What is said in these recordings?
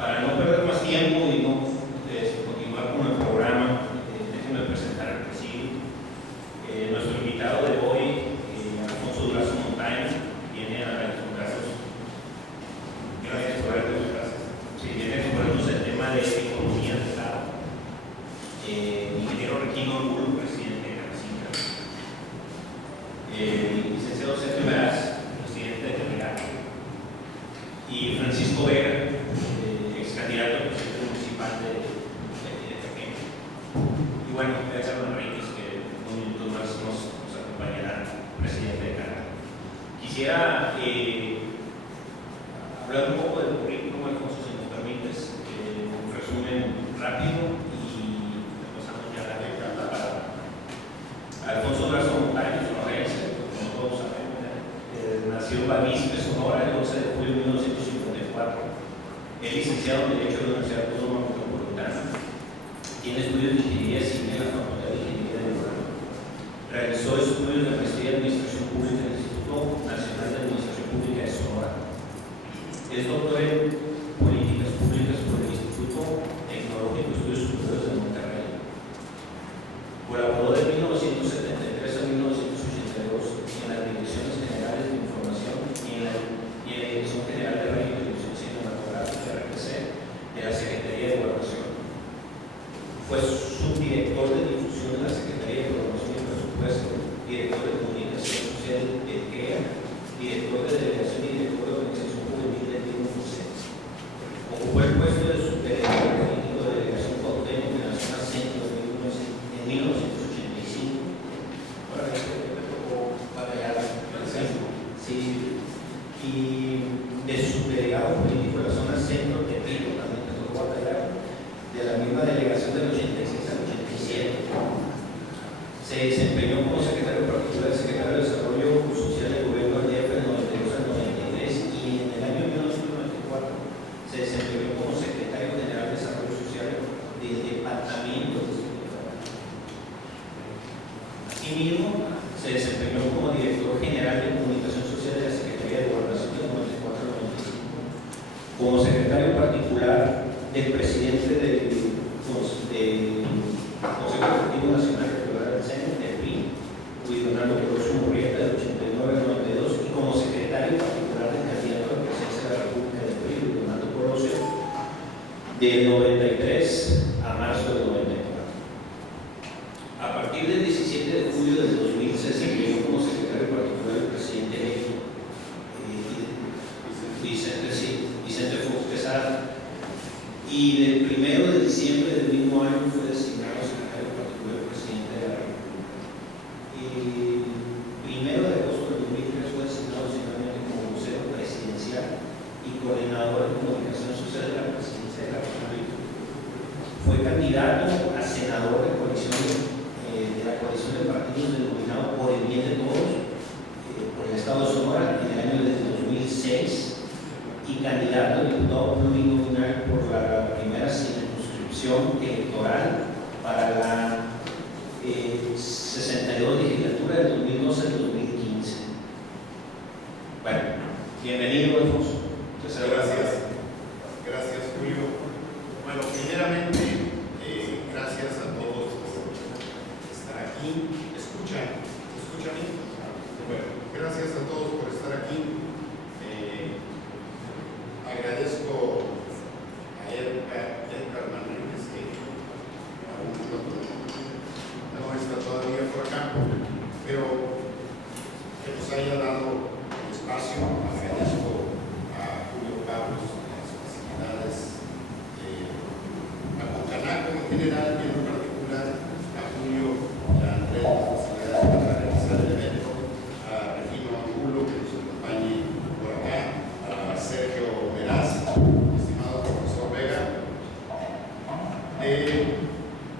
Para no perder más tiempo y no continuar con el programa, déjenme presentar al presidio. Nuestro invitado de hoy, Alfonso Durazo Montaño, viene a explicarnos. Gracias por vernos. Sí, viene a explicarnos el tema de economía de Estado. Ingeniero Requino Angulo, presidente de Canacintra. Licenciado Sergio Meraz, presidente de Temeral. Y Francisco Vega, ex candidato a presidente municipal de Tequén. Y bueno, Edgar Enríquez, que en unos minutos más nos acompañará, presidente de Canadá. Quisiera hablar un poco del currículum, Alfonso, si nos permites, un resumen rápido y pasamos ya a la recta para Alfonso Durazo Montaño, sonorense, como todos sabemos, nació en Bavispe, Sonora, el 11 de julio de 1954. Es licenciado en Derecho de la Universidad Autónoma Metropolitana. Tiene estudios de Ingeniería Civil en la Facultad de Ingeniería de Durango. Realizó estudios de maestría en Administración Pública en el Instituto Nacional de Administración Pública de Sonora. Es doctor en Políticas Públicas por el Instituto Tecnológico de Estudios Superiores de Monterrey. Colaboró de 1973 a 1982 en las Direcciones Generales de Información y en la Dirección General de Radio y Televisión Cinematográfica RTC de la Secretaría de Gobernación. Fue subdirector de difusión de la Secretaría de Gobernación y Presupuesto, director de Comunicación Social del CREA, director de Delegación y director de Organización Juvenil del DIN-UCE. Ocupó el puesto de subdirector técnico de Delegación Cuauhtémoc en la zona centro en 1985. Ahora me tocó batallar, sí, y de subdelegado político de la zona centro de Pilo, también me tocó batallar, de la misma delegación del 86 al 87. Se desempeñó como secretario particular, secretario de Desarrollo Social del Gobierno del DF del 92 al 93 y en el año 1994 se desempeñó como secretario general de Desarrollo Social del Departamento de Seguridad. Asimismo, se desempeñó como director general de Comunicación Social de la Secretaría de Gobernación del 94 al 95, como secretario particular del presidente del Consejo Ejecutivo Nacional del CEN, del PRI, Luis Fernando Colosio Murrieta, del 89 al 92, y como secretario particular del candidato a la presidencia de la República del PRI, Luis Fernando Colosio, del 93 a marzo del 94. A partir del 17 de julio del 2000 se desempeñó como secretario particular del presidente electo, Vicente Fox Quesada, y del 1 de diciembre del mismo año fue designado secretario particular del presidente de la República. El 1 de agosto del 2003 fue designado finalmente como vocero presidencial y coordinador de comunicación social de la presidencia de la República. Fue candidato a senador de la coalición de partidos denominado Por el Bien de Todos por el Estado de Sonora en el año de 2006 y candidato a diputado plurinominal por la primera circunscripción electoral para la 62 legislatura del 2012 al 2015. Bueno, bienvenido, Alfonso. Muchas gracias. Gracias, Julio. Bueno, primeramente, gracias a todos por estar aquí. ¿Escuchan? Bueno, gracias a todos por estar aquí. Agradezco a Edgar Manríquez, que aún no está todavía por acá, pero que nos haya dado espacio. Agradezco a Julio Carlos las facilidades, a Concanaco en general y en particular a Julio y a Andrés las facilidades para realizar el evento, a Regino Angulo que nos acompañe por acá, a Sergio Meraz, estimado profesor Vega,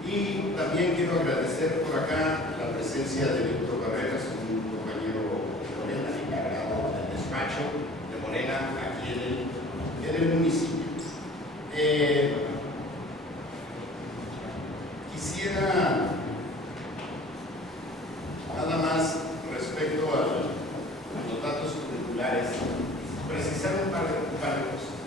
y también quiero agradecer por acá la presencia de Víctor Barreras, un compañero de Morena, encargado del despacho de Morena aquí en el municipio. Quisiera nada más respecto a los datos curriculares precisar un par de cosas.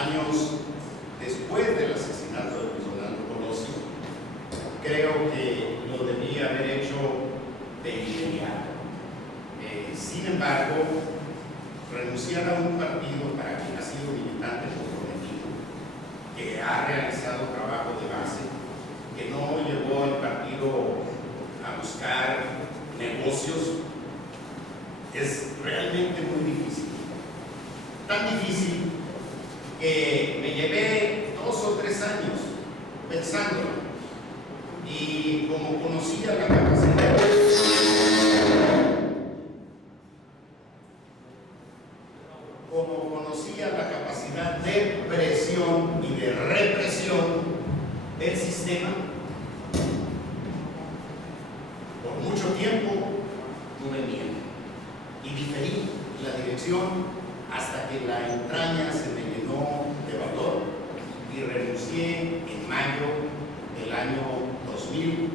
años después del asesinato de Luis Donaldo Colosio, creo que lo debía haber hecho de inmediato. Sin embargo, renunciar a un partido para quien ha sido militante comprometido, que ha realizado trabajo de base, que no llevó al partido a buscar negocios, es realmente muy difícil. Tan difícil que me llevé 2 o 3 años pensándolo. Y como conocía la capacidad de presión y de represión del sistema, por mucho tiempo tuve miedo y diferí la dirección hasta que la entraña se me llenó de valor y renuncié en mayo del año 2000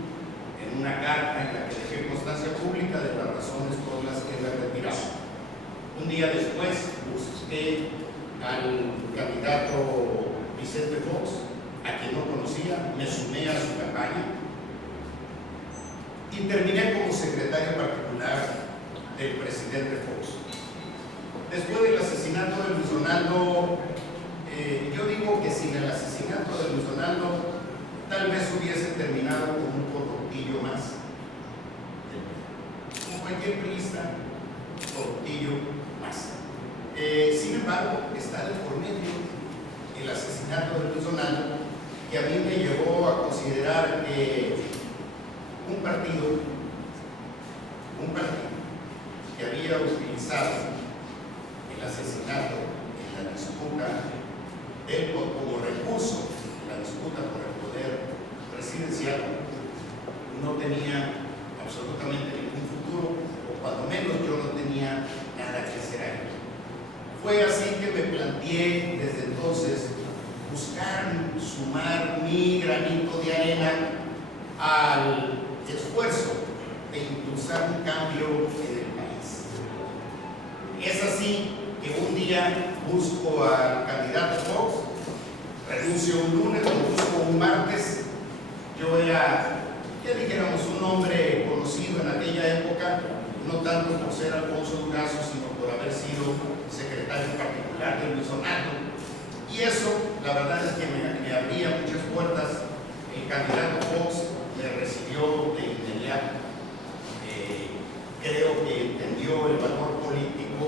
en una carta en la que dejé constancia pública de las razones por las que me retiraba. Un día después busqué al candidato Vicente Fox, a quien no conocía, me sumé a su campaña y terminé como secretario particular del presidente Fox. Después del asesinato de Luis Donaldo, yo digo que sin el asesinato de Luis Donaldo tal vez hubiese terminado con un corruptillo más, como cualquier priista, corruptillo más. Sin embargo, está de por medio el asesinato de Luis Donaldo, que a mí me llevó a considerar que un partido que había utilizado el asesinato en la disputa como recurso en la disputa por el poder presidencial no tenía absolutamente ningún futuro, o cuando menos yo no tenía nada que hacer ahí. Fue así que me planteé desde entonces buscar sumar mi granito de arena al esfuerzo de impulsar un cambio en el país. Es así que un día busco al candidato Fox, renuncio un lunes, lo busco un martes. Yo era, que dijéramos, un hombre conocido en aquella época, no tanto por ser Alfonso Durazo, sino por haber sido secretario particular de Luis Donaldo. Y eso, la verdad es que me abría muchas puertas. El candidato Fox me recibió de inmediato. Creo que entendió el valor político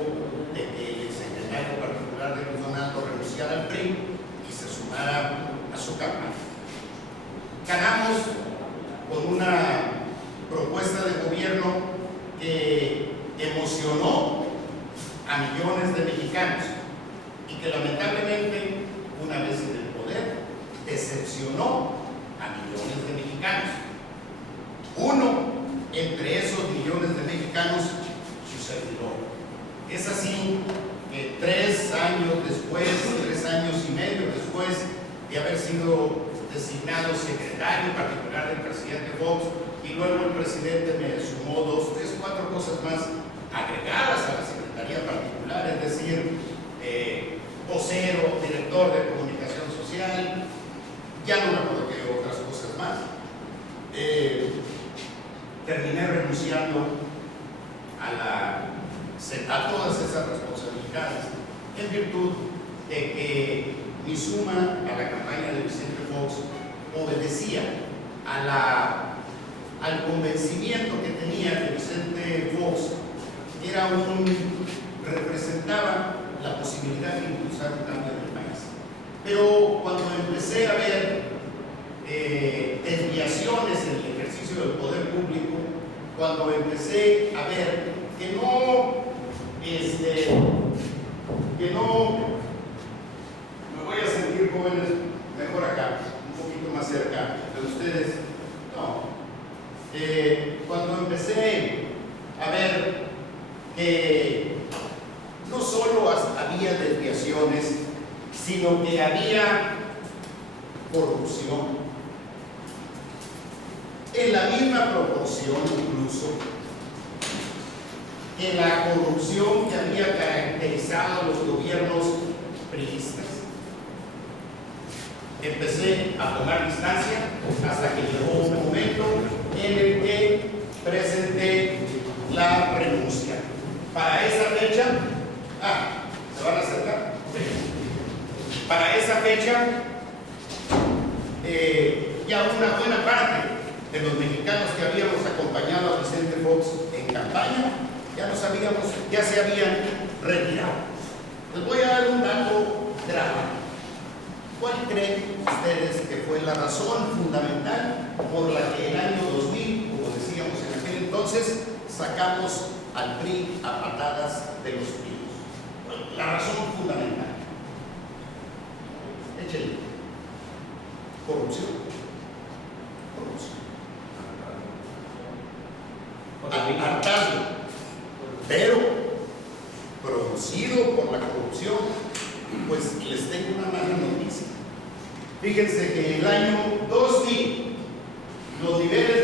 de que el secretario particular de Luis Donaldo renunciara al PRI y se sumara a su campaña. Ganamos con una propuesta de gobierno que emocionó a millones de mexicanos y que lamentablemente, una vez en el poder, decepcionó a millones de mexicanos. Uno entre esos millones de mexicanos, su servidor. Es así que 3 años después, 3 años y medio después de haber sido designado secretario particular del presidente Fox, y luego el presidente me sumó 2, 3, 4 cosas más agregadas a la secretaría particular, es decir, vocero, director de comunicación social, ya no me acuerdo qué otras cosas más. Terminé renunciando a todas esas responsabilidades en virtud de que mi suma a la campaña de Vicente Fox obedecía al convencimiento que tenía que Vicente Fox representaba la posibilidad de impulsar un cambio en el país. Pero cuando empecé a ver desviaciones en el ejercicio del poder público, cuando empecé a ver que no me voy a sentir, jóvenes, mejor acá, un poquito más cerca de ustedes, cuando empecé a ver que no solo había desviaciones, sino que había corrupción en la misma proporción incluso que la corrupción que había caracterizado a los gobiernos priistas. empecé a tomar distancia hasta que llegó un momento en el que presenté la renuncia. Para esa fecha, ¿se van a acercar? Para esa fecha, ya una buena parte de los mexicanos que habíamos acompañado a Vicente Fox en campaña, ya se habían retirado. Les voy a dar un dato dramático. ¿Cuál creen ustedes que fue la razón fundamental por la que el año 2000, como decíamos en aquel entonces, sacamos al PRI a patadas de los pies? La razón fundamental. Échenle. Corrupción. Hartazgo. Pero producido por la corrupción, pues les tengo una mala noticia. Fíjense que en el año 2000 los niveles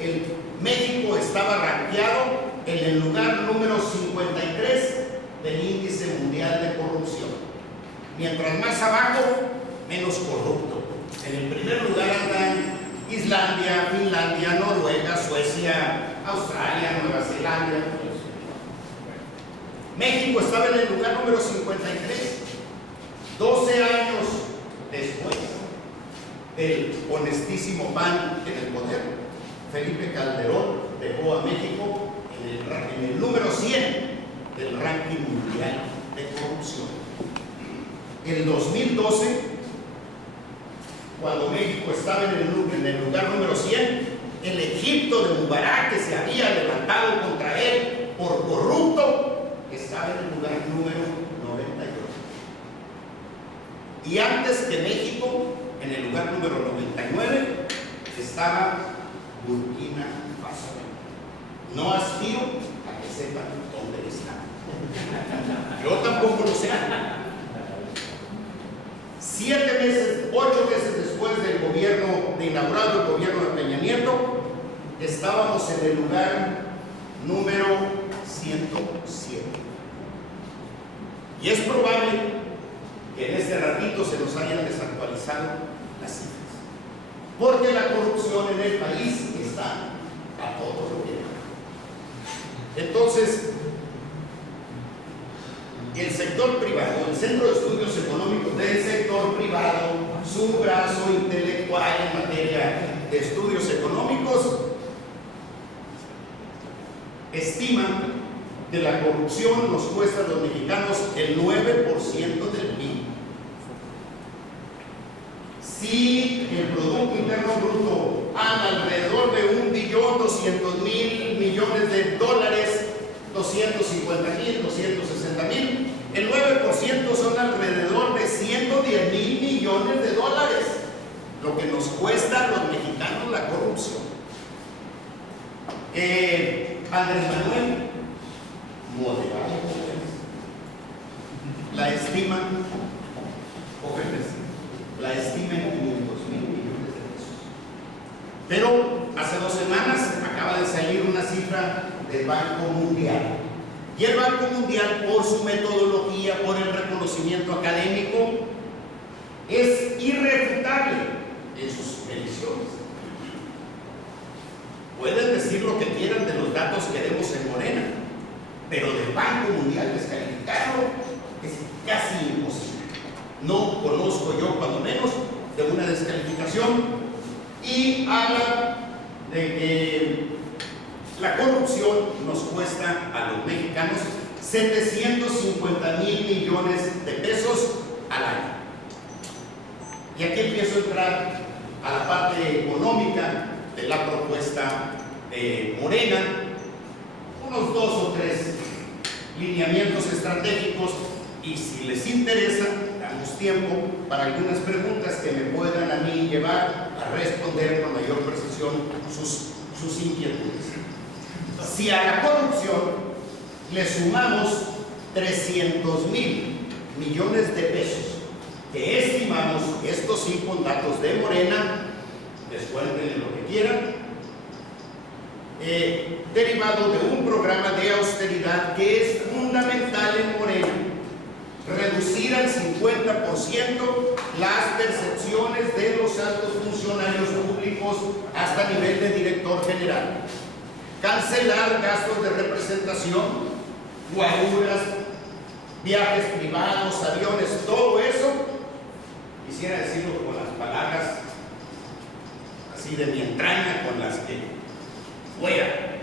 en México estaba rankeado en el lugar número 53 del índice mundial de corrupción. Mientras más abajo, menos corrupto. En el primer lugar andan Islandia, Finlandia, Noruega, Suecia, Australia, Nueva Zelanda. México estaba en el lugar número 53. 12 años después del honestísimo PAN en el poder, Felipe Calderón dejó a México en el número 100 del ranking mundial de corrupción. En 2012, cuando México estaba en el lugar número 100, el Egipto de Mubarak, que se había levantado contra él por corrupto, estaba en el lugar número 92. Y antes que México, en el lugar número 99, estaba Burkina Faso. No aspiro a que sepan dónde está. Yo tampoco lo sé. 8 meses después de inaugurado el gobierno de Peña Nieto, estábamos en el lugar número 107. Y es probable que en este ratito se nos hayan desactualizado las cifras, porque la corrupción en el país está a todo lo que da. Entonces, el sector privado, el Centro de Estudios Económicos del sector privado, su brazo intelectual en materia de estudios económicos, estiman que la corrupción nos cuesta a los mexicanos el 9% del PIB. Si el Producto Interno Bruto anda alrededor de $1.200.000 millones de dólares, 250.000, 260.000, el 9% son alrededor de 110.000 millones de dólares, lo que nos cuesta a los mexicanos la corrupción. Andrés Manuel, moderado, la estiman, jóvenes, la estiman en 500.000 millones de pesos. Pero hace 2 semanas acaba de salir una cifra del Banco Mundial. Y el Banco Mundial, por su metodología, por el reconocimiento académico, es irrefutable en sus mediciones. Pueden decir lo que quieran de los datos que demos en Morena, pero del Banco Mundial descalificarlo es casi imposible. No conozco yo, cuando menos, de una descalificación, y habla de que la corrupción nos cuesta a los mexicanos 750.000 millones de pesos al año. Y aquí empiezo a entrar a la parte económica de la propuesta de Morena, unos 2 o 3 lineamientos estratégicos, y si les interesa, damos tiempo para algunas preguntas que me puedan a mí llevar a responder con mayor precisión sus inquietudes. Si a la corrupción le sumamos 300.000 millones de pesos, que estimamos, estos sí con datos de Morena, descuéntenle lo que quieran, derivado de un programa de austeridad que es fundamental en Morena, reducir al 50% las percepciones de los altos funcionarios públicos hasta nivel de director general, cancelar gastos de representación, guaruras, viajes privados, aviones, todo eso, quisiera decirlo con las palabras así de mi entraña, con las que fuera.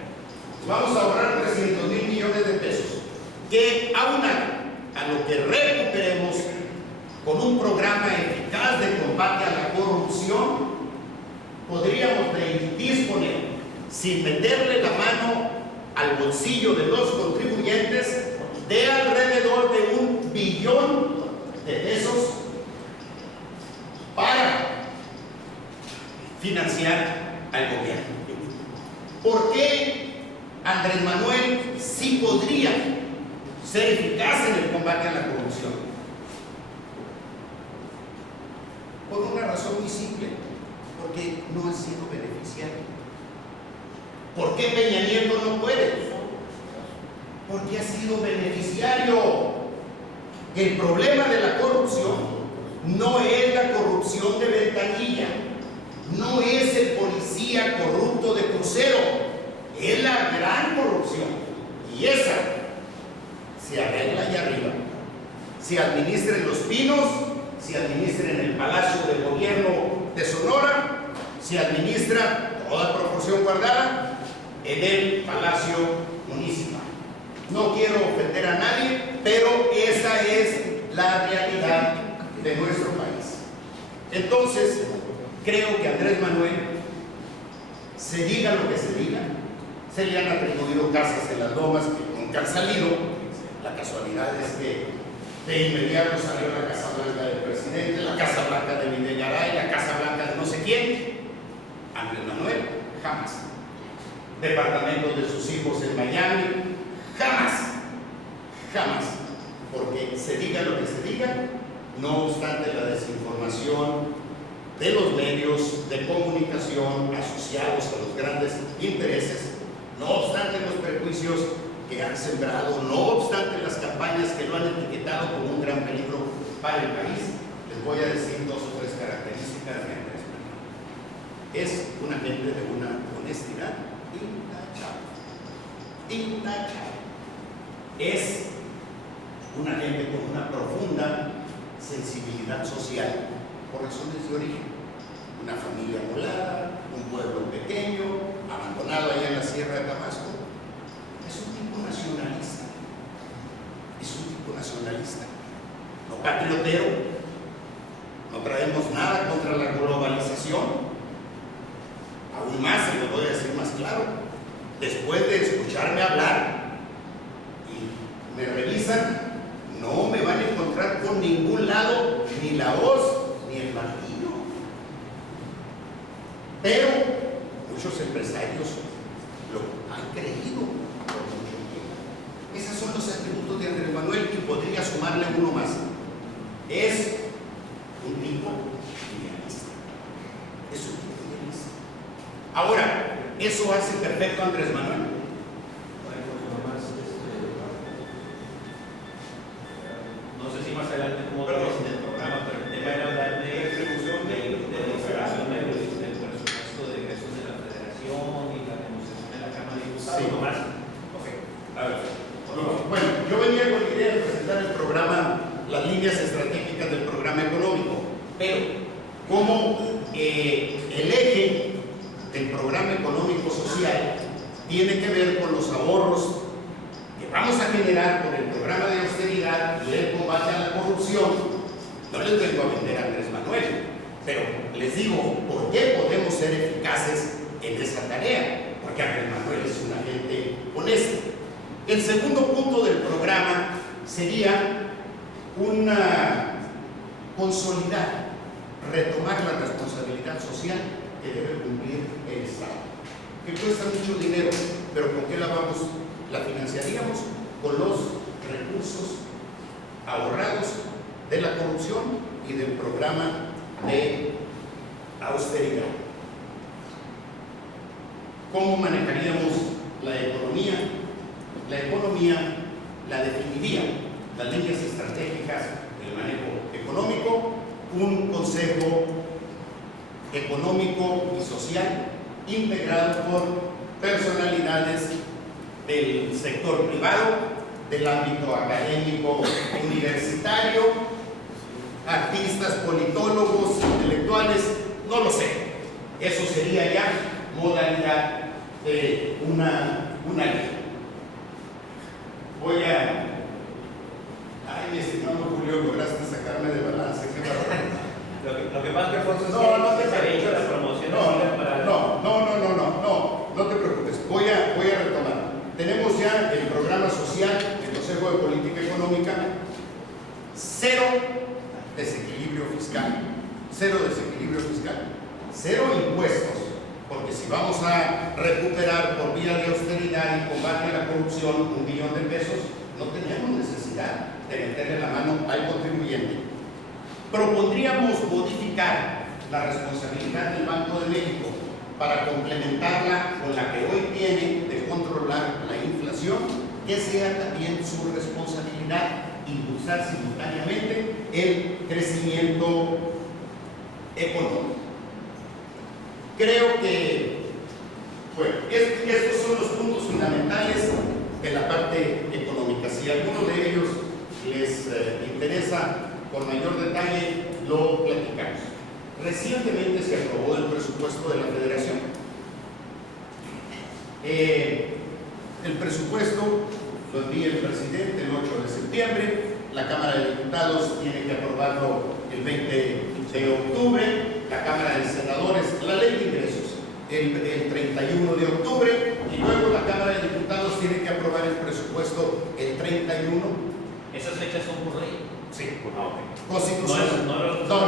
Vamos a ahorrar 300,000 millones de pesos, que aunado a lo que recuperemos con un programa eficaz de combate a la corrupción, podríamos disponer, sin meterle la mano al bolsillo de los contribuyentes, de alrededor de 1 billón de pesos para financiar al gobierno. ¿Por qué Andrés Manuel sí podría ser eficaz en el combate a la corrupción? Por una razón muy simple: porque no ha sido beneficiario. ¿Por qué Peña Nieto no puede? Porque ha sido beneficiario. El problema de la corrupción no es la corrupción de ventanilla, no es el policía corrupto de crucero, es la gran corrupción. Y esa se arregla allá arriba, se administra en Los Pinos, se administra en el Palacio de Gobierno de Sonora, se administra, toda proporción guardada, en el Palacio Municipal. No quiero ofender a nadie, pero esa es la realidad de nuestro país. Entonces, creo que Andrés Manuel, se diga lo que se diga, se le han atribuido casas en las lomas que nunca han salido. La casualidad es que de inmediato salió la Casa Blanca del presidente, la Casa Blanca de Videgaray, la Casa Blanca de no sé quién. Andrés Manuel, jamás. Departamentos de sus hijos en Miami, jamás. Jamás. Porque se diga lo que se diga, no obstante la desinformación de los medios de comunicación asociados a los grandes intereses, no obstante los prejuicios que han sembrado, no obstante las campañas que lo han etiquetado como un gran peligro para el país, les voy a decir 2 o 3 características de Andrés Manuel. Es un agente de una honestidad intachable. Intachable. Es un agente con una profunda sensibilidad social por razones de origen. Una familia molada, un pueblo pequeño, abandonado allá en la Sierra de Tabasco. Es un tipo nacionalista. Es un tipo nacionalista. No patriotero. No traemos nada contra la globalización. Aún más, se lo voy a decir más claro. Después de escucharme hablar y me revisan, no me van a encontrar por ningún lado ni la hoz ni el martillo. Pero muchos empresarios lo han creído por mucho tiempo. Esos son los atributos de Andrés Manuel, y podría sumarle uno más. Es un tipo idealista. Es un tipo idealista. Ahora, ¿eso hace perfecto a Andrés Manuel? No sé si más adelante como ves del programa, pero el tema era hablar de distribución de declaración del presupuesto de egresos de la Federación y la demostración de la Cámara de Diputados. Sí. ¿No más? Ok. A ver. Bueno, yo venía con la idea de presentar el programa, las líneas estratégicas del programa económico, pero como el eje del programa económico social tiene que ver con los ahorros que vamos a generar con el programa de austeridad y el combate a la corrupción, no les vengo a vender a Andrés Manuel, pero les digo por qué podemos ser eficaces en esa tarea, porque Andrés Manuel es un agente honesto. El segundo punto del programa sería consolidar, retomar la responsabilidad social que debe cumplir el Estado, que cuesta mucho dinero, pero ¿con qué la financiaríamos? Con los recursos ahorrados de la corrupción y del programa de austeridad. ¿Cómo manejaríamos la economía? La economía la definiría las líneas estratégicas del manejo económico un consejo económico y social integrado por personalidades del sector privado, del ámbito académico universitario, artistas, politólogos, intelectuales, no lo sé. Eso sería ya modalidad de una ley. Voy a... Ay, mi estimado Julio, lograste sacarme de balance, qué barbaridad. Lo que pasa es que Alfonso No te se ha hecho la preocupes. promoción No te preocupes. Voy a retomar. Tenemos ya el programa social del Consejo de Política Económica, cero desequilibrio fiscal, cero impuestos, porque si vamos a recuperar por vía de austeridad y combate a la corrupción 1 billón de pesos, no tenemos necesidad de meterle la mano al contribuyente. Propondríamos modificar la responsabilidad del Banco de México para complementarla con la que hoy tiene de controlar la inflación, que sea también su responsabilidad impulsar simultáneamente el crecimiento económico. Creo que, bueno, estos son los puntos fundamentales de la parte económica. Si alguno de ellos les interesa con mayor detalle, lo platicamos. Recientemente se aprobó el presupuesto de la Federación. El presupuesto lo envía el presidente el 8 de septiembre, la Cámara de Diputados tiene que aprobarlo el 20 de octubre, la Cámara de Senadores, la ley de ingresos, el 31 de octubre, y luego la Cámara de Diputados tiene que aprobar el presupuesto el 31. ¿Esas fechas son por ley? Sí. Ok. Constitucional. No.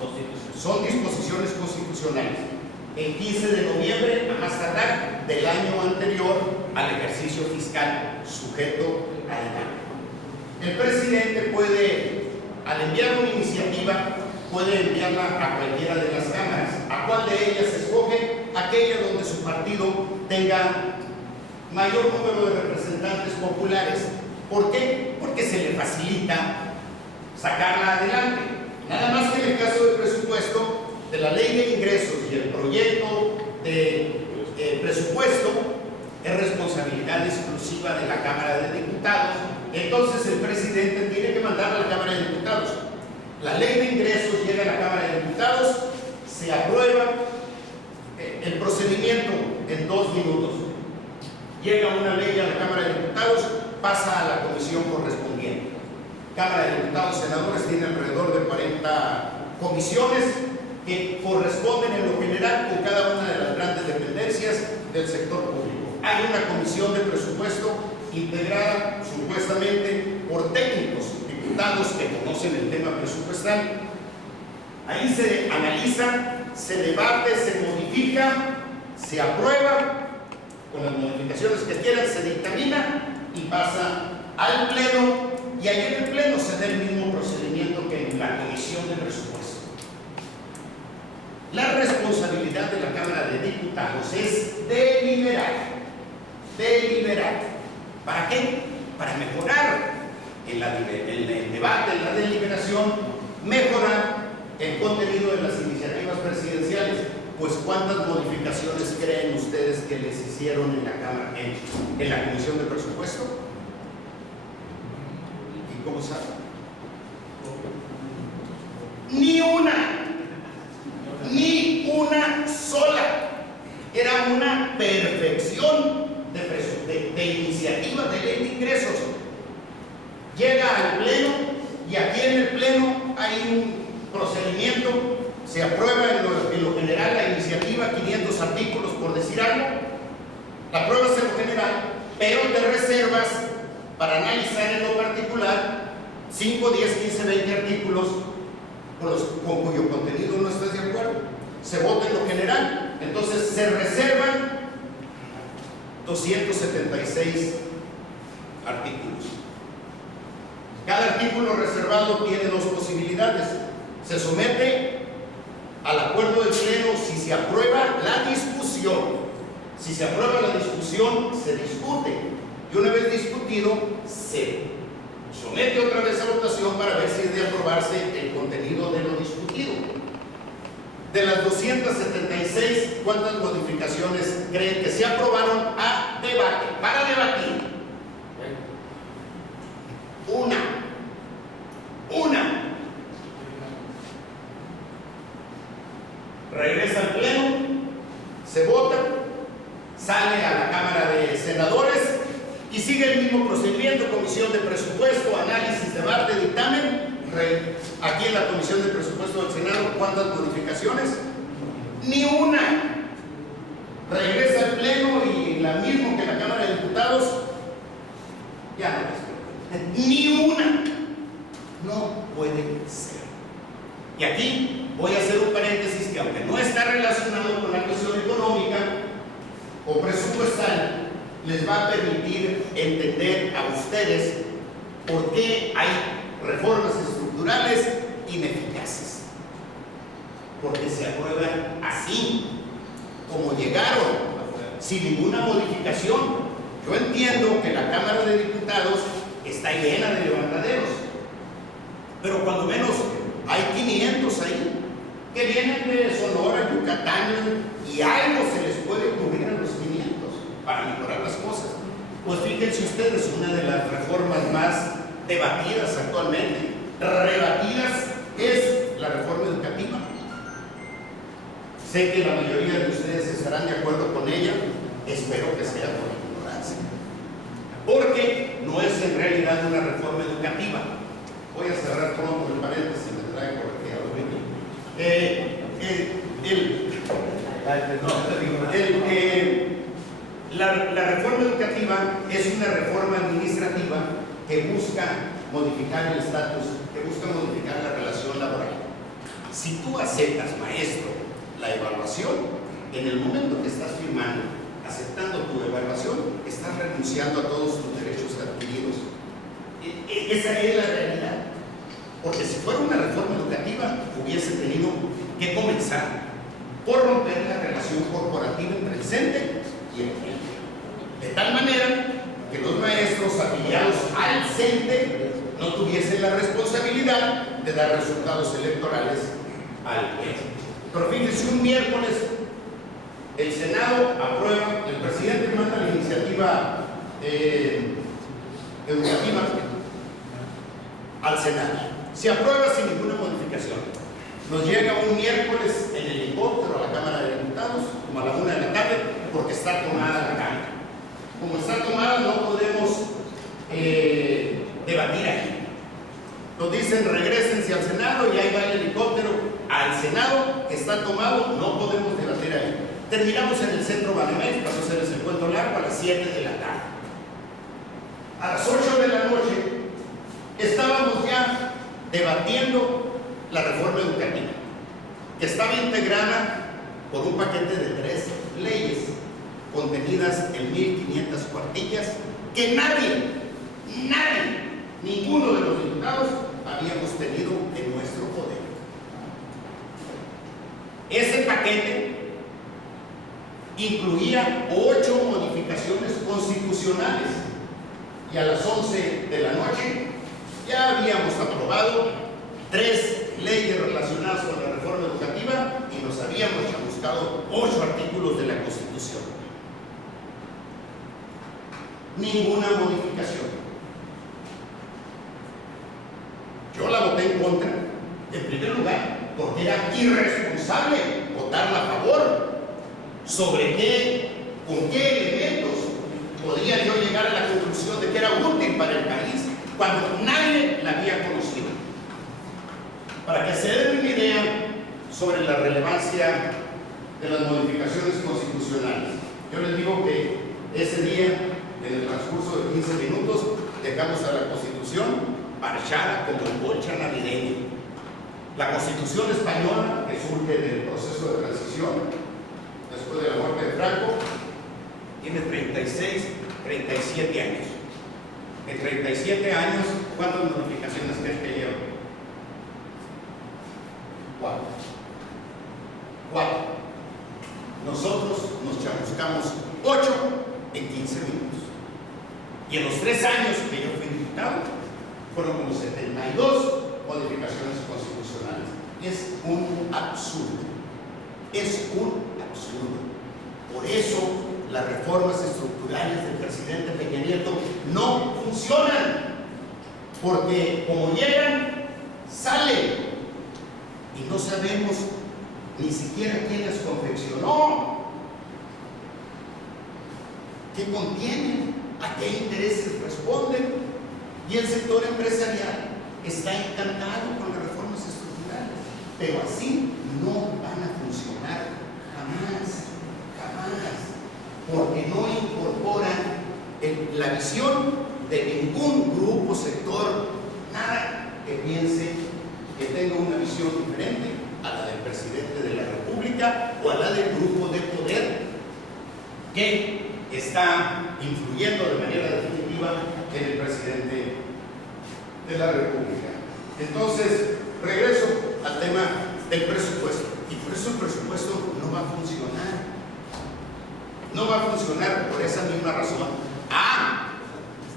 Constitución. Son disposiciones constitucionales. El 15 de noviembre, a más tardar, del año anterior al ejercicio fiscal sujeto a la ley. El presidente puede, al enviar una iniciativa, puede enviarla a cualquiera de las cámaras. ¿A cuál de ellas escoge? Aquella donde su partido tenga mayor número de representantes populares. ¿Por qué? Porque se le facilita sacarla adelante. Nada más que en el caso del presupuesto, de la ley de ingresos y el proyecto de presupuesto, es responsabilidad exclusiva de la Cámara de Diputados. Entonces el presidente tiene que mandarla a la Cámara de Diputados. La ley de ingresos llega a la Cámara de Diputados, se aprueba el procedimiento en 2 minutos. Llega una ley a la Cámara de Diputados, pasa a la comisión correspondiente. Cámara de Diputados, senadores tiene alrededor de 40 comisiones que corresponden en lo general con cada una de las grandes dependencias del sector público. Hay una comisión de presupuesto integrada supuestamente por técnicos, diputados que conocen el tema presupuestal. Ahí se analiza, se debate, se modifica, se aprueba con las modificaciones que quieran, se dictamina y pasa al Pleno, y ahí en el Pleno se da el mismo procedimiento que en la Comisión de Presupuesto. La responsabilidad de la Cámara de Diputados es deliberar. ¿Para qué? Para mejorar el debate, en la deliberación, mejorar el contenido de las iniciativas presidenciales. Pues ¿cuántas modificaciones creen ustedes que les hicieron en la Cámara, en la Comisión de Presupuesto? ¿Y cómo saben? Ni una sola. Era una perfección de iniciativa de ley de ingresos. Llega al Pleno y aquí en el Pleno hay un procedimiento, se aprueba en lo general la iniciativa, 500 artículos por decir algo, la apruebas en lo general, pero te reservas para analizar en lo particular 5, 10, 15, 20 artículos con cuyo contenido no estás de acuerdo. Se vota en lo general, entonces se reservan 276 artículos. Cada artículo reservado tiene 2 posibilidades. Se somete al acuerdo del Pleno si se aprueba la discusión. Si se aprueba la discusión, se discute. Y una vez discutido, se somete otra vez a votación para ver si es de aprobarse el contenido de lo discutido. De las 276, ¿cuántas modificaciones creen que se aprobaron a debate, para debatir? Una. Regresa al pleno, se vota, sale a la Cámara de Senadores y sigue el mismo procedimiento: comisión de presupuesto, análisis, debate, dictamen. Aquí en la comisión de presupuesto del Senado, ¿cuántas modificaciones? Ni una. Regresa al pleno y la misma que la Cámara de Diputados, ya no es. Ni una. No puede ser. Y aquí voy a hacer un paréntesis que, aunque no está relacionado con la cuestión económica o presupuestal, les va a permitir entender a ustedes por qué hay reformas estructurales ineficaces. Porque se aprueban así, como llegaron, sin ninguna modificación. Yo entiendo que la Cámara de Diputados está llena de levantaderos, pero cuando menos hay 500 ahí que vienen de Sonora, Yucatán, y algo se les puede ocurrir a los 500 para mejorar las cosas. Pues fíjense ustedes, una de las reformas más debatidas actualmente, rebatidas, es la reforma educativa. Sé que la mayoría de ustedes estarán de acuerdo con ella, espero que sea por ignorancia, porque no es en realidad una reforma educativa. Voy a cerrar pronto el paréntesis, me trae corregido. La reforma educativa es una reforma administrativa que busca modificar el estatus, que busca modificar la relación laboral. Si tú aceptas, maestro, la evaluación, en el momento que estás firmando, aceptando tu evaluación, estás renunciando a todos tus derechos adquiridos. Esa es la realidad. Porque si fuera una reforma educativa, hubiese tenido que comenzar por romper la relación corporativa entre el CENTE y el CENTE, de tal manera que los maestros afiliados al CENTE no tuviesen la responsabilidad de dar resultados electorales al CENTE. Pero fíjense, un miércoles el Senado aprueba, el presidente manda la iniciativa educativa al Senado. Se aprueba sin ninguna modificación. Nos llega un miércoles en helicóptero a la Cámara de Diputados, como a la 1 de la tarde, porque está tomada la Cámara. Como está tomada, no podemos debatir ahí. Nos dicen, regrésense al Senado, y ahí va el helicóptero al Senado, que está tomado, no podemos debatir ahí. Terminamos en el centro Banamex, para hacerles el cuento largo, a las 7 de la tarde. A las 8 de la noche estábamos ya debatiendo la reforma educativa, que estaba integrada por un paquete de 3 leyes contenidas en 1500 cuartillas que nadie, ninguno de los diputados habíamos tenido en nuestro poder. Ese paquete incluía 8 modificaciones constitucionales, y a las 11 de la noche ya habíamos aprobado 3 leyes relacionadas con la reforma educativa y nos habíamos buscado 8 artículos de la Constitución. Ninguna modificación. Yo la voté en contra, en primer lugar, porque era irresponsable votarla a favor. ¿Con qué elementos podía yo llegar a la conclusión de que era útil para el país cuando nadie la había conocido? Para que se den una idea sobre la relevancia de las modificaciones constitucionales, yo les digo que ese día, en el transcurso de 15 minutos, dejamos a la Constitución marchada como el bolcha navideño. La Constitución española, que surge del proceso de transición después de la muerte de Franco, tiene 37 años. En 37 años, ¿cuántas modificaciones crees que lleva? 4. Nosotros nos chamuscamos 8 en 15 minutos. Y en los 3 años que yo fui diputado, fueron como 72 modificaciones constitucionales. Es un absurdo. Es un absurdo. Por eso las reformas estructurales del presidente Peña Nieto no funcionan. Porque como llegan, salen. Y no sabemos ni siquiera quién las confeccionó, qué contienen, a qué intereses responden. Y el sector empresarial está encantado con las reformas estructurales, pero así no van a funcionar jamás, porque no incorporan la visión de ningún grupo, sector, nada que piense que tenga una visión diferente a la del presidente de la República o a la del grupo de poder que está influyendo de manera definitiva en el presidente de la República. Entonces, regreso al tema del presupuesto. Y por eso el presupuesto no va a funcionar. No va a funcionar por esa misma razón.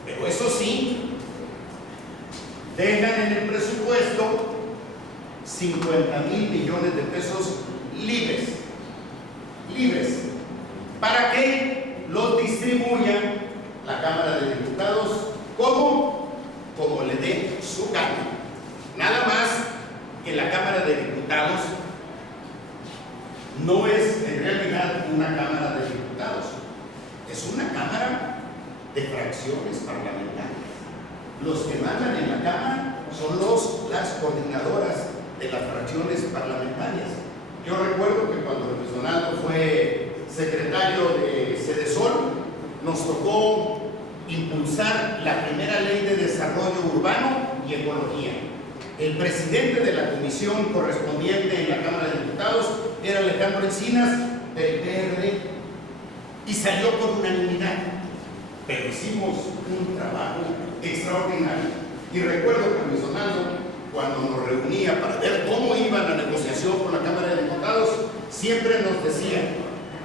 Pero eso sí, dejan en el presupuesto 50,000 millones de pesos libres. Para que los distribuya la Cámara de Diputados como le dé su gana. Nada más que la Cámara de Diputados no es en realidad una Cámara de Diputados, es una Cámara de fracciones parlamentarias. Los que mandan en la Cámara son las coordinadoras de las fracciones parlamentarias. Yo recuerdo que cuando Luis Donaldo fue secretario de Sedesol, nos tocó impulsar la primera ley de desarrollo urbano y ecología. El presidente de la comisión correspondiente en la Cámara de Diputados era Alejandro Encinas, del PRD, y salió por unanimidad. Pero hicimos un trabajo extraordinario. Y recuerdo que Luis Donaldo, cuando nos reunía para ver cómo iba la negociación con la Cámara de Diputados, siempre nos decía,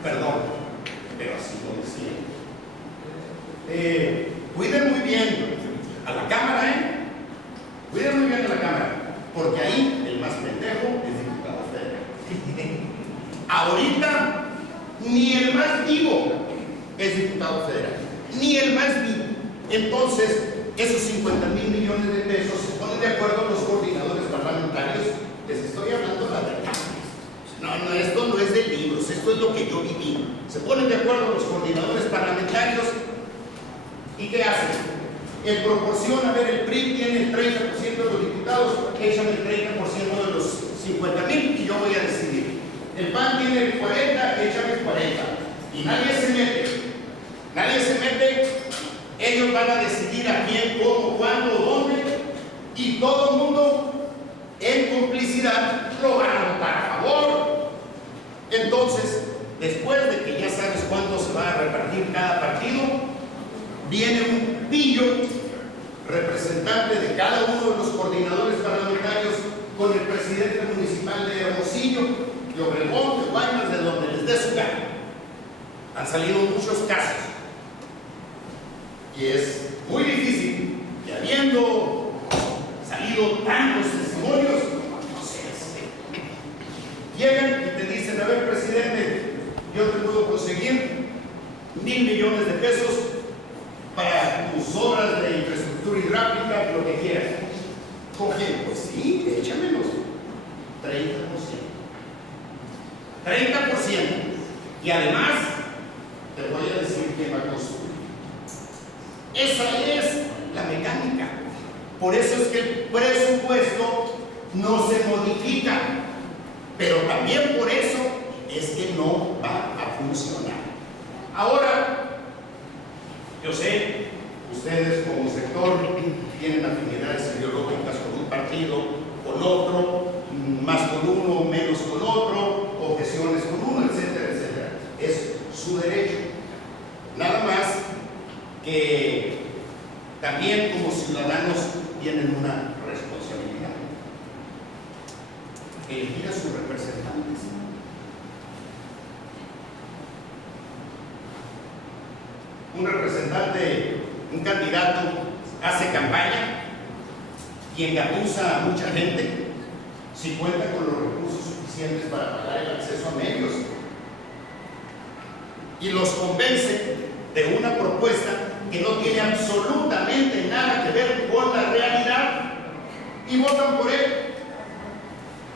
perdón, pero así lo decía, cuiden muy bien a la Cámara, cuiden muy bien a la Cámara, porque ahí el más pendejo es diputado federal. Ahorita ni el más vivo es diputado federal, ni el más vivo. Entonces, esos 50,000 millones de pesos se ponen de acuerdo los coordinadores parlamentarios. Les estoy hablando de la verdad. No, esto no es de libros, esto es lo que yo viví. Se ponen de acuerdo los coordinadores parlamentarios y ¿qué hacen? En proporción, a ver, el PRI tiene el 30% de los diputados, échame el 30% de los 50,000 y yo voy a decidir. El PAN tiene el 40, échame el 40. Y nadie se mete. Ellos van a decidir a quién, cómo, cuándo, dónde, y todo el mundo en complicidad lo van a votar a favor. Entonces, después de que ya sabes cuánto se va a repartir cada partido, viene un pillo representante de cada uno de los coordinadores parlamentarios con el presidente municipal de Hermosillo, de Obregón, de Guaymas, de donde les dé su gana. Han salido muchos casos. Y es muy difícil, y habiendo salido tantos testimonios, no sé, llegan y te dicen, a ver, presidente, yo te puedo conseguir 1,000 millones de pesos para tus obras de infraestructura hidráulica, lo que quieras. ¿Con quién? Pues sí, échamelos. 30%. Y además, te voy a decir quién va a construir. Esa es la mecánica. Por eso es que el presupuesto no se modifica. Pero también por eso es que no va a funcionar. Ahora, yo sé, ustedes como sector tienen afinidades ideológicas con un partido, con otro, más con uno, menos con otro, objeciones con uno, etcétera, etcétera. Es su derecho. Nada más que también como ciudadanos tienen una responsabilidad: elegir a sus representantes. Un representante, un candidato hace campaña quien gatusa a mucha gente, si cuenta con los recursos suficientes para pagar el acceso a medios, y los convence de una propuesta que no tiene absolutamente nada que ver con la realidad, y votan por él.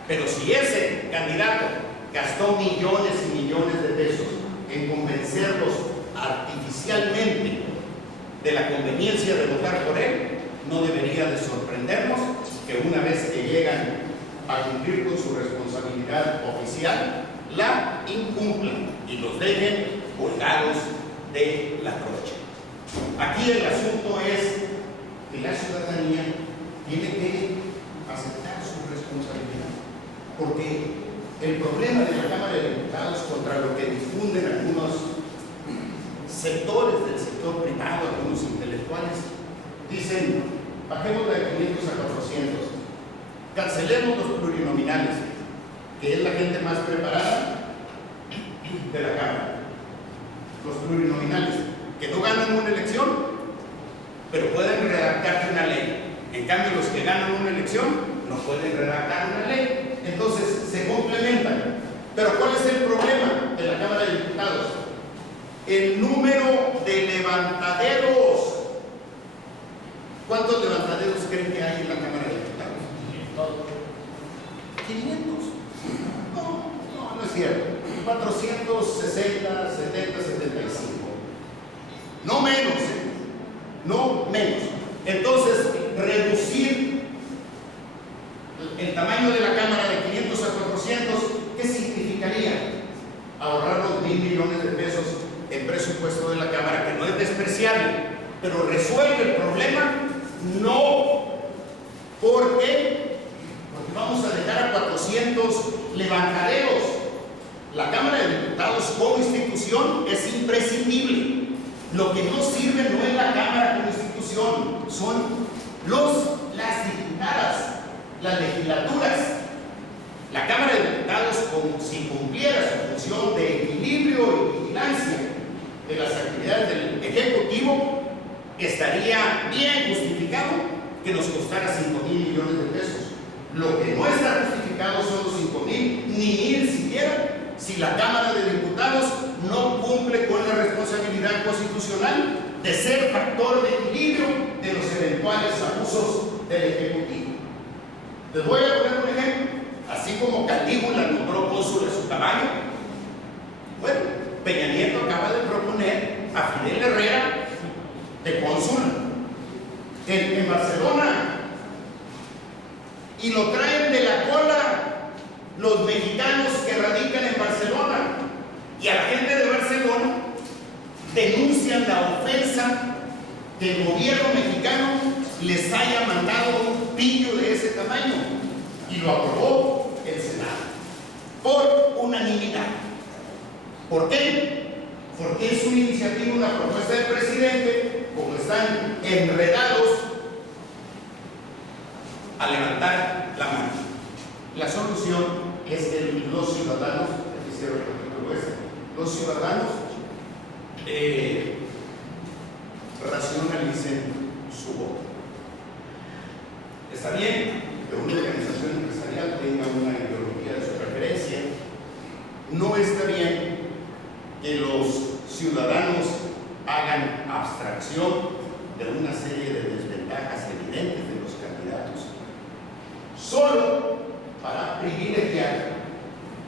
Pero si ese candidato gastó millones y millones de pesos en convencerlos artificialmente de la conveniencia de votar por él, no debería de sorprendernos que una vez que llegan a cumplir con su responsabilidad oficial, la incumplan y los dejen colgados de la brocha. Aquí el asunto es que la ciudadanía tiene que aceptar su responsabilidad, porque el problema de la Cámara de Diputados, contra lo que difunden algunos sectores del sector privado, algunos intelectuales, dicen: bajemos de 500 a 400, cancelemos los plurinominales, que es la gente más preparada de la Cámara. Los plurinominales, que no ganan una elección, pero pueden redactar una ley. En cambio, los que ganan una elección no pueden redactar una ley. Entonces, se complementan. Pero ¿cuál es el problema de la Cámara de Diputados? El número de levantaderos. ¿Cuántos levantaderos creen que hay en la Cámara de Diputados? 500. No es cierto. 460, 70, 75. No menos, no menos. Entonces, reducir el tamaño de la Cámara de 500 a 400, ¿qué significaría? Ahorrarnos 1,000 millones de pesos en presupuesto de la Cámara, que no es despreciable, pero resuelve el problema. No. ¿Por qué? Porque vamos a dejar a 400 levantaderos. La Cámara de Diputados como institución es imprescindible. Lo que no sirve no es la Cámara como institución, son las diputadas, las legislaturas. La Cámara de Diputados, si cumpliera su función de equilibrio y vigilancia de las actividades del Ejecutivo, estaría bien justificado que nos costara 5,000 millones de pesos. Lo que no está justificado son los 5,000, ni 1,000 siquiera, si la Cámara de Diputados no cumple con la responsabilidad constitucional de ser factor de equilibrio de los eventuales abusos del Ejecutivo. Les voy a poner un ejemplo. Así como Calígula nombró cónsul a su caballo, bueno, Peña Nieto acaba de proponer a Fidel Herrera de cónsul en Barcelona, y lo traen de la cola los mexicanos que radican en Barcelona, y a la gente de Barcelona denuncian la ofensa que el gobierno mexicano les haya mandado un pillo de ese tamaño, y lo aprobó el Senado por unanimidad. ¿Por qué? Porque es una iniciativa, una propuesta del presidente. Como están enredados a levantar la mano, la solución es que los ciudadanos, racionalicen su voto. Está bien que una organización empresarial tenga una ideología de su preferencia. No está bien que los ciudadanos hagan abstracción de una serie de desventajas evidentes de los candidatos solo para privilegiar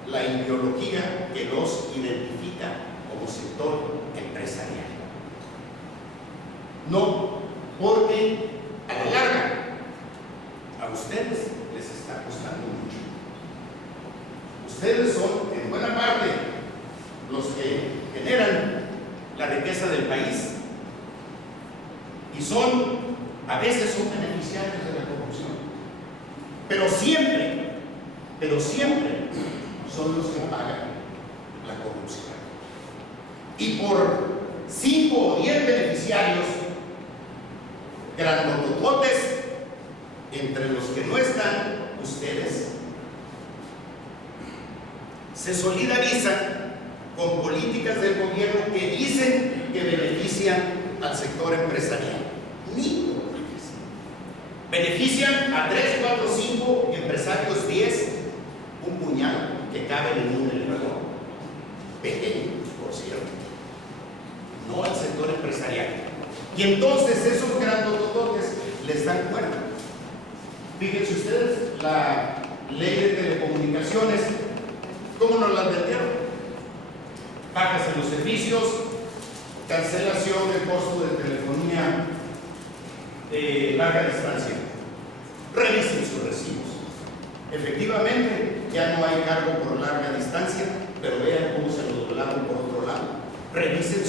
la ideología que los identifica como sector empresarial. No, porque a la larga a ustedes les está costando mucho. Ustedes son en buena parte los que generan la riqueza del país, y a veces son beneficiarios de la corrupción, pero siempre son los que pagan la corrupción. Y por 5 o 10 beneficiarios grandotototes, entre los que no están ustedes, se solidarizan con políticas del gobierno que dicen que benefician al sector empresarial. Benefician a 3, 4, 5 empresarios, 10, un puñado que caben en un elevador. Pequeño, por cierto. No al sector empresarial. Y entonces esos grandotototes les dan cuerda. Fíjense ustedes, la ley de telecomunicaciones, ¿cómo nos la advirtieron? Bajas en los servicios, cancelación del costo de telefonía de larga distancia. Revisen sus recibos. Efectivamente, ya no hay cargo por larga distancia, pero vean cómo se lo doblaron por otro lado. Revisen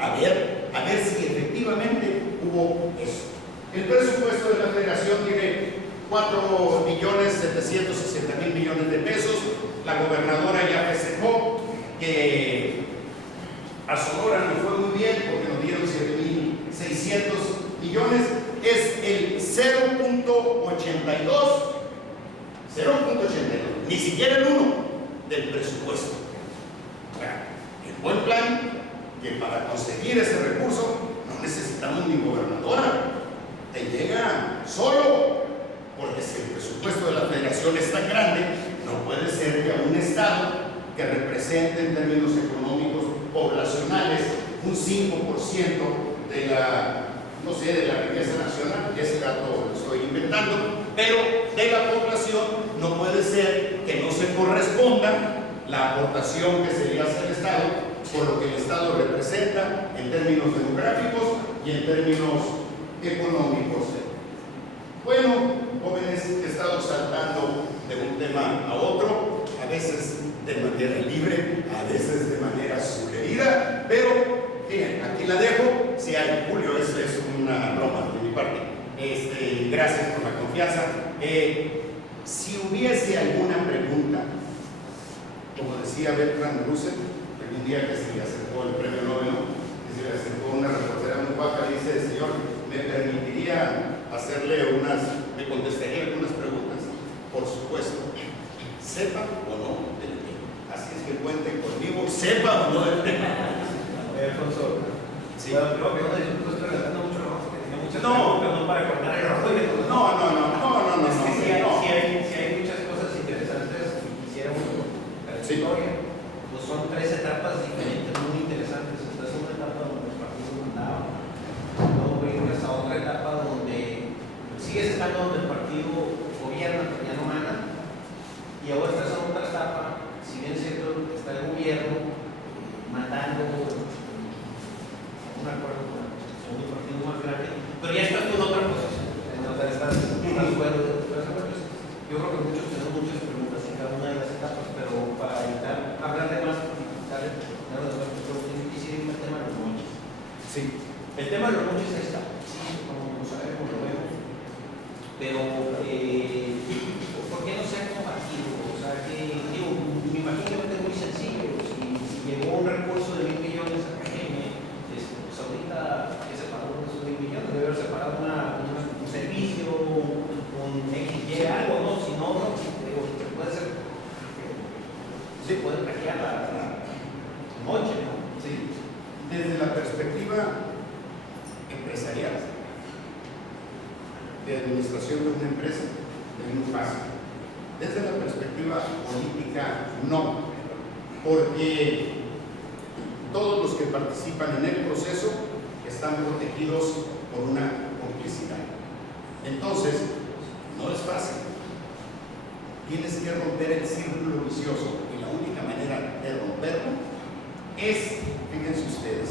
a ver si efectivamente hubo eso. El presupuesto de la Federación tiene 4.760.000 millones de pesos. La gobernadora ya festejó que a Sonora nos fue muy bien porque nos dieron 7.600 millones. Es el 0.82, ni siquiera el 1 del presupuesto. O sea, el buen plan que para conseguir ese recurso no necesitamos ni gobernadora, te llega solo, porque si el presupuesto de la Federación es tan grande, no puede ser que a un estado que represente en términos económicos poblacionales un 5% de la, no sé, de la riqueza nacional, ese dato lo estoy inventando, pero de la población no puede ser que no se corresponda la aportación que se le hace al Estado por lo que el Estado representa en términos demográficos y en términos económicos. Bueno, jóvenes, he estado saltando de un tema a otro, a veces de manera libre, a veces de manera sugerida, pero miren, aquí la dejo. Si hay, Julio, eso es una broma de mi parte. Gracias por la confianza. Si hubiese alguna pregunta, como decía Bertrand Russell, un día que se le acercó el premio Nobel, que se le acercó una reportera muy guapa y dice: señor, ¿me permitiría me contestaría algunas preguntas? Por supuesto, sepa o no del tema. Así es que cuenten conmigo, sepa o no del tema. Alfonso, sí. Creo que no disfruto, estoy relatando mucho, ¿no? Porque tenía muchas No. preguntas, no para cortar el rollo. No. Es que sí No. hay muchas cosas interesantes y quisiera uno la Sí. historia. Pues son 3 etapas diferentes, muy interesantes. Esta es una etapa donde los partidos mandaban. Luego brincas a otra etapa donde sigues estando donde el partido gobierna, pero ya no manda. Y ahora estás en otra etapa, si bien es cierto, está el gobierno mandando un acuerdo con el segundo partido más grande, pero ya estás tú en otra posición. O sea, estás fuera de tus acuerdos. Yo creo que muchos tenemos muchas preguntas en cada una de las etapas, pero para evitar hablar de más, quisiera ir al tema de los moches. Sí. El tema de los moches ahí está, sí, como sabemos, lo vemos, pero ¿por qué no se ha combatido? O sea, me imagino que es muy sencillo. Si llegó un recurso de 1.000 millones a KGM, pues ahorita que se pagó esos 1.000 millones, debe haber separado un servicio, un XY, algo, ¿no? Si no, puede ser, se puede hackear la noche, ¿no? Sí. Desde la perspectiva empresarial, de administración de una empresa, es muy fácil. Desde la perspectiva política, no, porque todos los que participan en el proceso están protegidos por una complicidad. Entonces, no es fácil. Tienes que romper el círculo vicioso y la única manera de romperlo es, fíjense ustedes,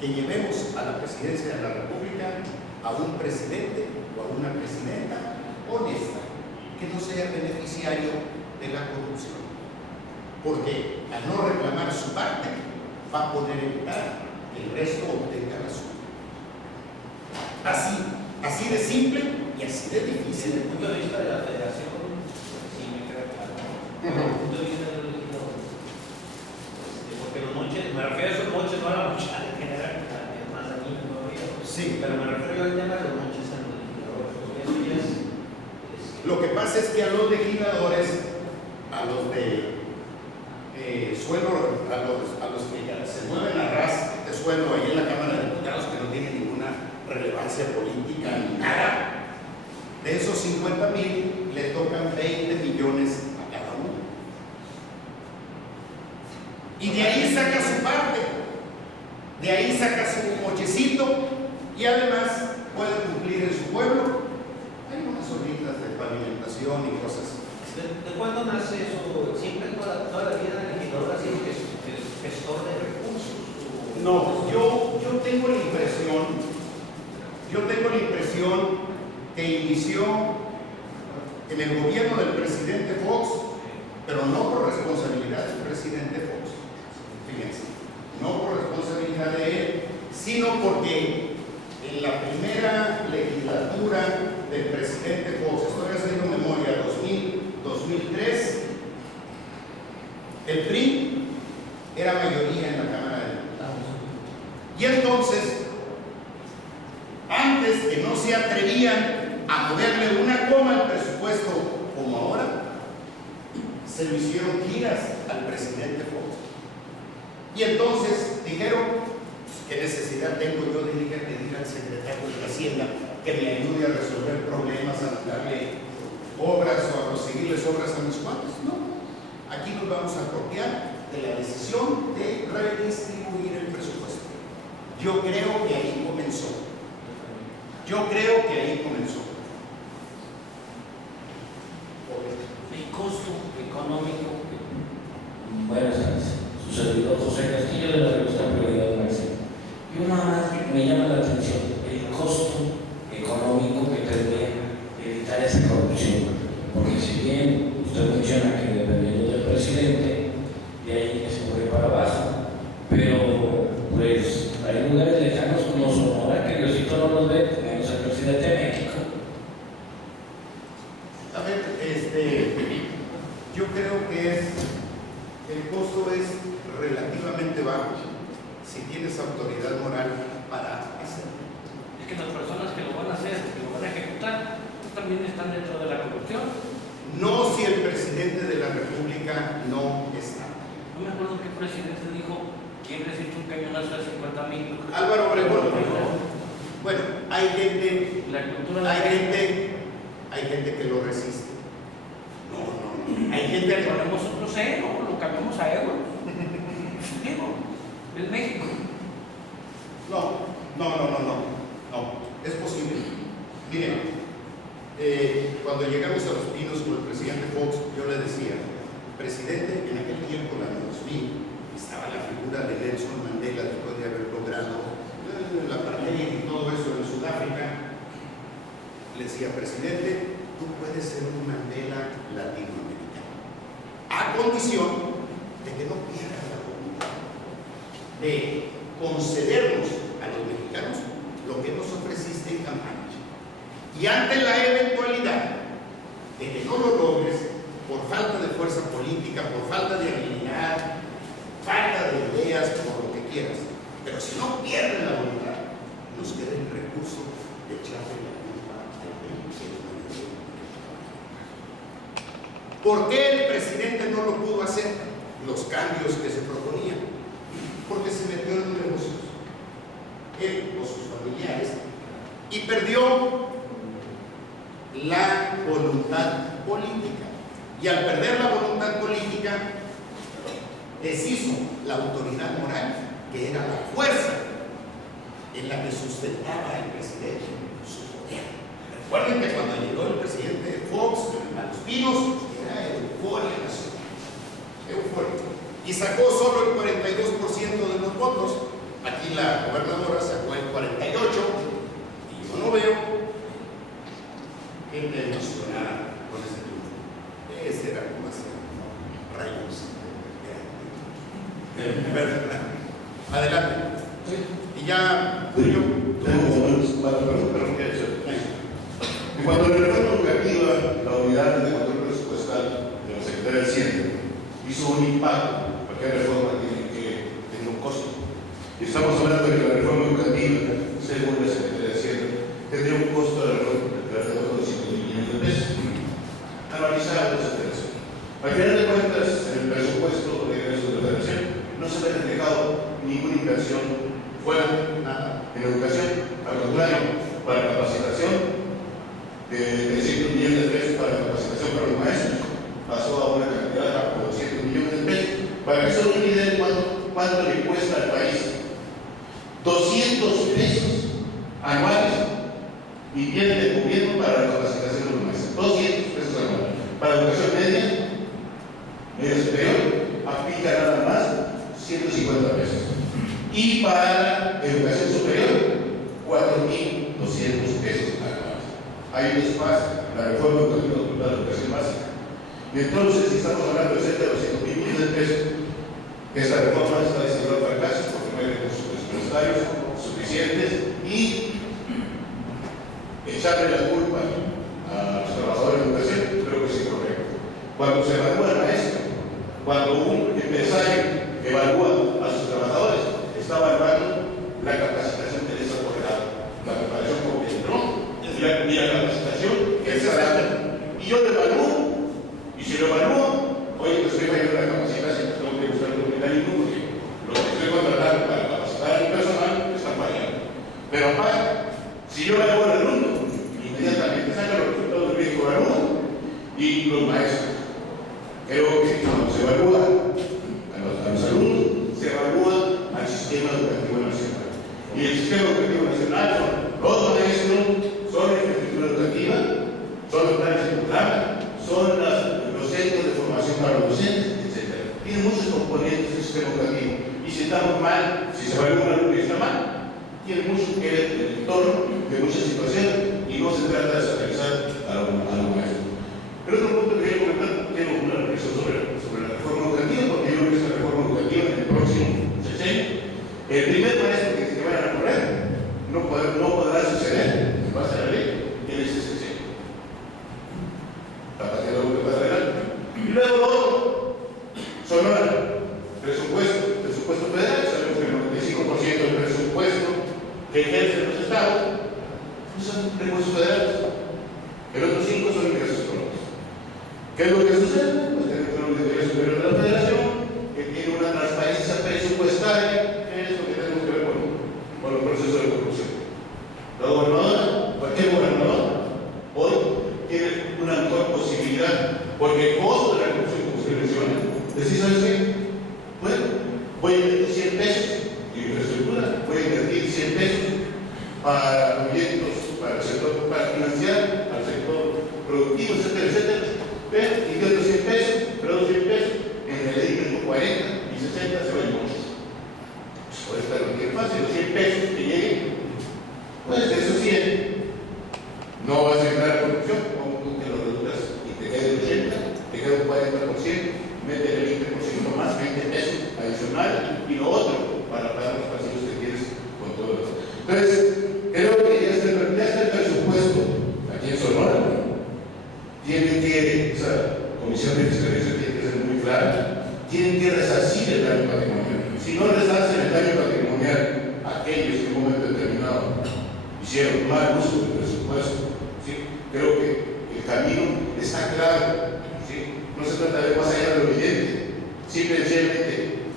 que llevemos a la presidencia de la República a un presidente o a una presidenta honesta, que no sea beneficiario de la corrupción, porque al no reclamar su parte va a poder evitar que el resto obtenga la suya. Así de simple y así de difícil. Desde el punto de vista de la federación, sí me queda claro. Desde el punto de vista de los legisladores, porque los moches, me refiero a esos moches, no a la mochada en general, que es más dañina todavía. Sí. Pero me refiero al tema de los moches a los legisladores, porque eso ya es. Lo que pasa es que a los legisladores, a los de suelo, a los que se mueven a ras de suelo ahí en la Cámara de Diputados, que no tienen ninguna relevancia política ni nada, De esos 50,000 le tocan 20 millones a cada uno. Y de ahí saca su parte, de ahí saca su cochecito y además puede cumplir en su pueblo. Hay unas oblitas de pavimentación y cosas. ¿De cuándo nace eso? ¿Siempre toda la vida el legislador ha sido gestor de recursos? No, yo tengo la impresión que inició en el gobierno del presidente Fox, pero no por responsabilidad del presidente Fox. Fíjense, no por responsabilidad de él, sino porque en la primera legislatura del presidente Fox, estoy haciendo memoria, 2003, el PRI era mayoría en la Cámara de Diputados. Y entonces, antes que no se atrevían a moverle una coma al presupuesto como ahora, se lo hicieron giras al presidente Fox. Y entonces dijeron, ¿qué necesidad tengo yo de que diga al secretario de Hacienda que me ayude a resolver problemas, a darle obras o a conseguirles obras a mis cuates? No, aquí nos vamos a apropiar de la decisión de redistribuir el presupuesto. Yo creo que ahí comenzó. El costo económico. Buenas tardes. Su servidor José Castillo de la revista Prioridad Máxima. Y una más que me llama la atención, el costo económico que tendría evitar esa corrupción. Porque si bien usted menciona que dependiendo del presidente, de ahí se mueve para abajo, pero pues hay lugares lejanos como Sonora que Diosito no los ve, menos el presidente de México. A ver, yo creo que el costo es relativamente bajo si tienes autoridad moral para hacerlo. Es que las personas que lo van a hacer, que lo van a ejecutar, también están dentro de la corrupción. No si el presidente de la República no está. No me acuerdo qué presidente dijo quién resiste un cañonazo de 50,000. Álvaro Obregón. Bueno, hay gente que lo resiste. No. Hay gente que ponemos otro cero, lo cambiamos a euros. Digo, es México. No. Es posible. Miren, cuando llegamos a Los Pinos con el presidente Fox, yo le decía, presidente, en aquel tiempo, en el año 2000, estaba la figura de Nelson Mandela después de haber logrado la apartheid y todo eso en Sudáfrica. Le decía, presidente, tú puedes ser un Mandela latinoamericano, a condición de que no pierdas la voluntad de concedernos a los mexicanos lo que nos ofreciste en campaña. Y ante la eventualidad de que no lo logres por falta de fuerza política, por falta de habilidad, falta de ideas, por lo que quieras, pero si no pierden la voluntad, nos queda el recurso de echarle la culpa al PRI. ¿Por qué el presidente no lo pudo hacer? Los cambios que se proponían. Porque se metió en los negocios, él o sus familiares, y perdió la voluntad política. Y al perder la voluntad política, deshizo la autoridad moral, que era la fuerza en la que sustentaba el presidente su poder. Recuerden que cuando llegó el presidente Fox a Los Pinos, era euforia nacional. Euforia. Y sacó solo el 42% de los votos. Aquí la gobernadora sacó el 48%, y yo no veo gente emocionada con ese triunfo. Ese era como hacer rayos. Adelante. Y ya, Julio. En cuanto a la reforma educativa, la unidad de control presupuestal de la Secretaría de Hacienda hizo un impacto. Cualquier reforma tiene que tener un costo. Y estamos hablando de que la reforma educativa, según la Secretaría de Hacienda, tendría un costo de alrededor de 5,000 pesos. Analizado esa operación. Al final de cuentas, en el presupuesto de ingresos de la Federación no se ha reflejado ninguna inversión fuera en educación, al contrario, para capacitación de viene del gobierno para la capacitación de los maestros, 200 pesos anuales. Para educación media superior, aplica nada más 150 pesos. Y para educación superior, 4.200 pesos anuales. Hay un espacio, la reforma educativa de la educación básica. Y entonces, si estamos hablando de cerca de 200.000 millones de pesos, esta reforma está destinada al fracaso porque no hay recursos presupuestarios suficientes y echarle la culpa a los trabajadores de educación creo que es incorrecto. Cuando se evalúa al maestro, cuando un empresario evalúa a sus trabajadores, está evaluando la capacitación que les ha otorgado, la preparación como que no, y la capacitación que está dando. Y yo lo evalúo, y si lo evalúo, oye, pues estoy fallando la capacitación, tengo que buscar un mecanismo porque lo que estoy contratando para capacitar a mi personal está fallando. Pero aparte, si yo evalúo al alumno, inmediatamente saca los resultados del médico evalúo y los maestros. Creo que cuando se evalúa a los alumnos, se evalúa al sistema educativo nacional. Y el sistema educativo nacional son los maestros, son la infraestructura educativa, son los planes de programa, son los centros de formación para los docentes, etc. Tiene muchos componentes el sistema educativo. Y si estamos mal, si se evalúa un alumno y está mal, tiene mucho que ver el entorno de muchas situaciones y no se trata de satanizar a los maestros. Pero otro punto que quería comentar, tengo una reflexión sobre la reforma educativa, porque yo creo que esta reforma educativa en el próximo sexenio, el primer maestro que vayan a correr no podrá suceder en base a la ley en ese sexenio. Para que lo pase adelante. Y luego lo otro, Sonora, presupuesto federal, sabemos que el 95% del presupuesto que ejercen los estados son recursos federales. El otro 5 son ingresos económicos. ¿Qué es lo que sucede? Pues tenemos una auditoría superior de la federación que tiene una transparencia presupuestaria, que es lo que tenemos que ver con los procesos de corrupción. La gobernadora, cualquier gobernador, hoy tiene una mejor posibilidad, porque el costo de la corrupción, como usted menciona, decís, ¿sabes qué? Bueno, voy a invertir 100 pesos en infraestructura, voy a invertir 100 pesos para proyectos, para financiar al sector productivo, etcétera, etcétera. Pero invierto 100 pesos, pero 100 pesos, en realidad con 40 y 60 se van muchos. Pues puede estar cualquier fácil, los 100 pesos que lleguen, pues de esos 100 no vas a entrar a corrupción, como tú te lo reduzcas y te queda el 80, te queda un 40%, mete el 20% más, 20 pesos adicional y lo otro para pagar los pasillos que tienes con todo eso. Entonces, creo que ya está el presupuesto aquí en Sonora. Esa comisión de fiscalización tiene que ser muy clara. Tienen que resarcir el daño patrimonial. Si no resarcen el daño patrimonial, aquellos que en un momento determinado hicieron mal uso del presupuesto, ¿sí? Creo que el camino está claro. ¿Sí? No se trata de más allá de lo evidente. Simplemente,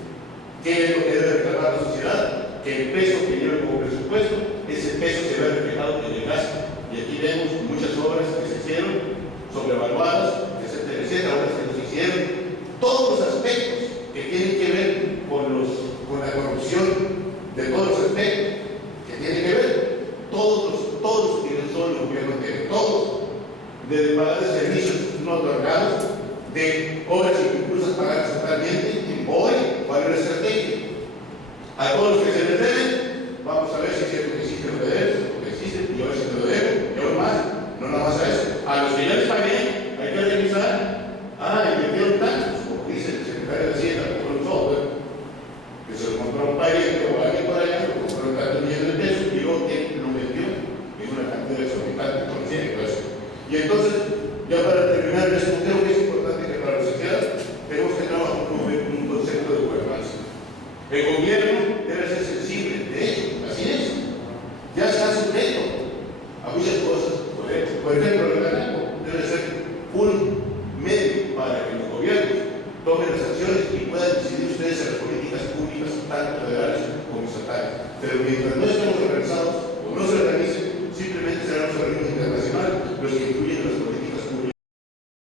¿qué es lo que debe reclamar la sociedad? Que el peso que lleva como presupuesto, ese peso se vea reflejado en el gasto. Y aquí vemos muchas obras que se hicieron sobrevaluadas, etcétera, etcétera, obras que nos hicieron. Todos los aspectos que tienen que ver con la corrupción, de todos los aspectos que tienen que ver, todos quienes son los gobiernos de todos, de pagar de servicios no otorgados, de obras incluso pagadas totalmente. Hoy, ¿cuál es la estrategia? A todos los que se les deben, vamos a ver si es cierto que existen los derechos, que existen, y a ver si te lo debo, y aún más, no nada más a eso. A los que ya les pagué, hay que revisar, invirtieron tantos, como dice el secretario de Hacienda, con un software, que se lo compró un pariente o alguien por allá, lo compró tantos millones de pesos, y luego lo metió en una cantidad exorbitante, con eso. Y entonces, ya para terminar, les creo que es importante que para la sociedad tenemos que trabajar con un concepto de gobernanza. El gobierno debe ser sensible, de hecho, así es. Ya está sujeto a muchas cosas. Por ejemplo, el GANACO debe ser un medio para que los gobiernos tomen las acciones y puedan decidir ustedes en las políticas públicas, tanto federales como estatales. Pero mientras no estemos organizados o no se organicen, simplemente será un organismo internacional los que influyen en las políticas